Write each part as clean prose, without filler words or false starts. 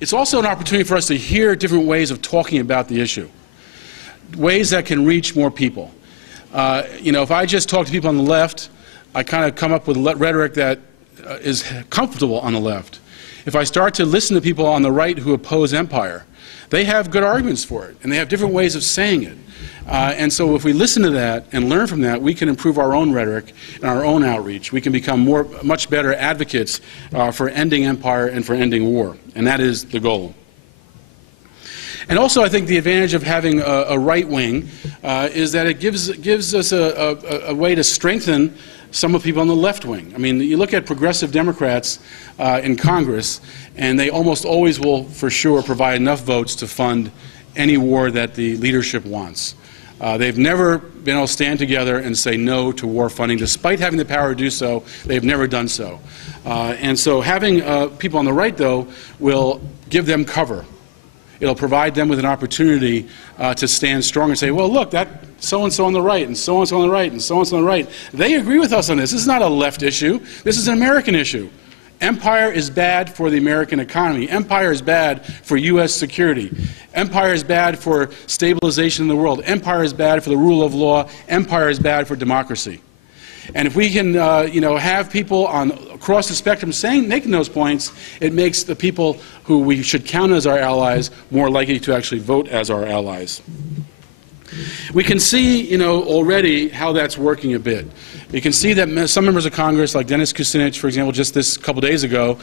It's also an opportunity for us to hear different ways of talking about the issue, ways that can reach more people. If I just talk to people on the left, I kind of come up with rhetoric that is comfortable on the left. If I start to listen to people on the right who oppose empire, they have good arguments for it, and they have different ways of saying it. And so if we listen to that and learn from that, we can improve our own rhetoric and our own outreach. We can become much better advocates for ending empire and for ending war, and that is the goal. And also, I think the advantage of having a right wing is that it gives us a way to strengthen some of the people on the left wing. I mean, you look at progressive Democrats in Congress, and they almost always will, for sure, provide enough votes to fund any war that the leadership wants. They've never been able to stand together and say no to war funding. Despite having the power to do so, they've never done so. And so having people on the right, though, will give them cover. It'll provide them with an opportunity to stand strong and say, well, look, that so-and-so on the right, and so-and-so on the right, and so-and-so on the right, they agree with us on this. This is not a left issue. This is an American issue. Empire is bad for the American economy. Empire is bad for U.S. security. Empire is bad for stabilization in the world. Empire is bad for the rule of law. Empire is bad for democracy. And if we can, have people across the spectrum making those points, it makes the people who we should count as our allies more likely to actually vote as our allies. We can see, already how that's working a bit. You can see that some members of Congress, like Dennis Kucinich, for example, just this couple days ago,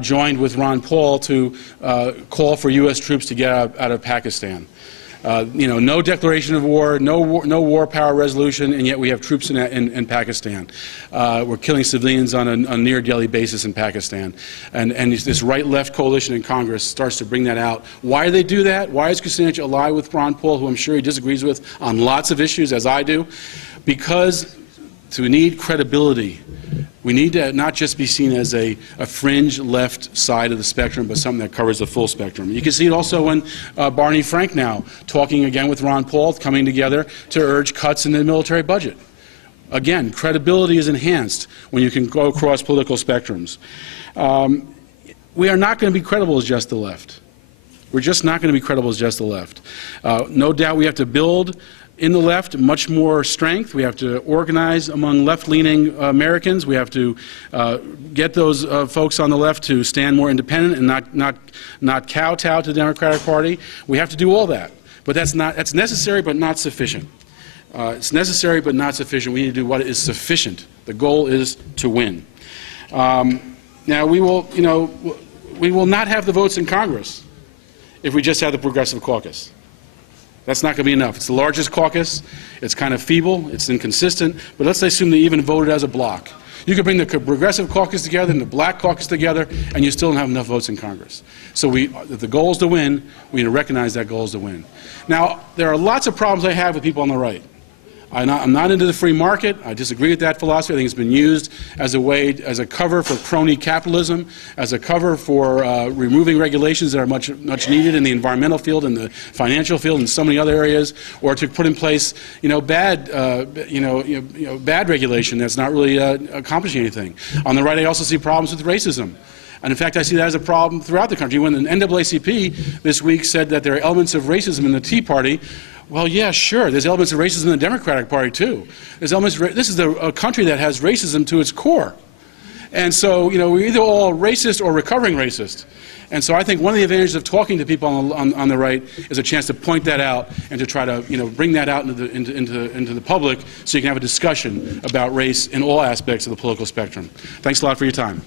joined with Ron Paul to call for U.S. troops to get out of Pakistan. No declaration of war, no war power resolution, and yet we have troops in Pakistan. We're killing civilians on a near daily basis in Pakistan. And this right-left coalition in Congress starts to bring that out. Why do they do that? Why is Kucinich allied with Ron Paul, who I'm sure he disagrees with on lots of issues, as I do? Because to need credibility, we need to not just be seen as a fringe left side of the spectrum, but something that covers the full spectrum. You can see it also when Barney Frank now talking again with Ron Paul, coming together to urge cuts in the military budget. Again, credibility is enhanced when you can go across political spectrums. We are not going to be credible as just the left. We're just not going to be credible as just the left. No doubt we have to build in the left much more strength. We have to organize among left-leaning Americans. We have to get those folks on the left to stand more independent and not kowtow to the Democratic Party. We have to do all that. But that's necessary but not sufficient. It's necessary but not sufficient. We need to do what is sufficient. The goal is to win. Now we will not have the votes in Congress if we just have the Progressive Caucus. That's not going to be enough. It's the largest caucus. It's kind of feeble. It's inconsistent. But let's assume they even voted as a bloc. You could bring the Progressive Caucus together and the Black Caucus together, and you still don't have enough votes in Congress. So if the goal is to win, we need to recognize that goal is to win. Now, there are lots of problems I have with people on the right. I'm not into the free market. I disagree with that philosophy. I think it's been used as a cover for crony capitalism, as a cover for removing regulations that are much needed in the environmental field, in the financial field, and so many other areas, or to put in place, bad regulation that's not really accomplishing anything. On the right, I also see problems with racism. And in fact, I see that as a problem throughout the country. When the NAACP this week said that there are elements of racism in the Tea Party, well, yeah, sure. There's elements of racism in the Democratic Party, too. This is a country that has racism to its core. And so, we're either all racist or recovering racist. And so I think one of the advantages of talking to people on the right is a chance to point that out and to try to, bring that out into the public so you can have a discussion about race in all aspects of the political spectrum. Thanks a lot for your time.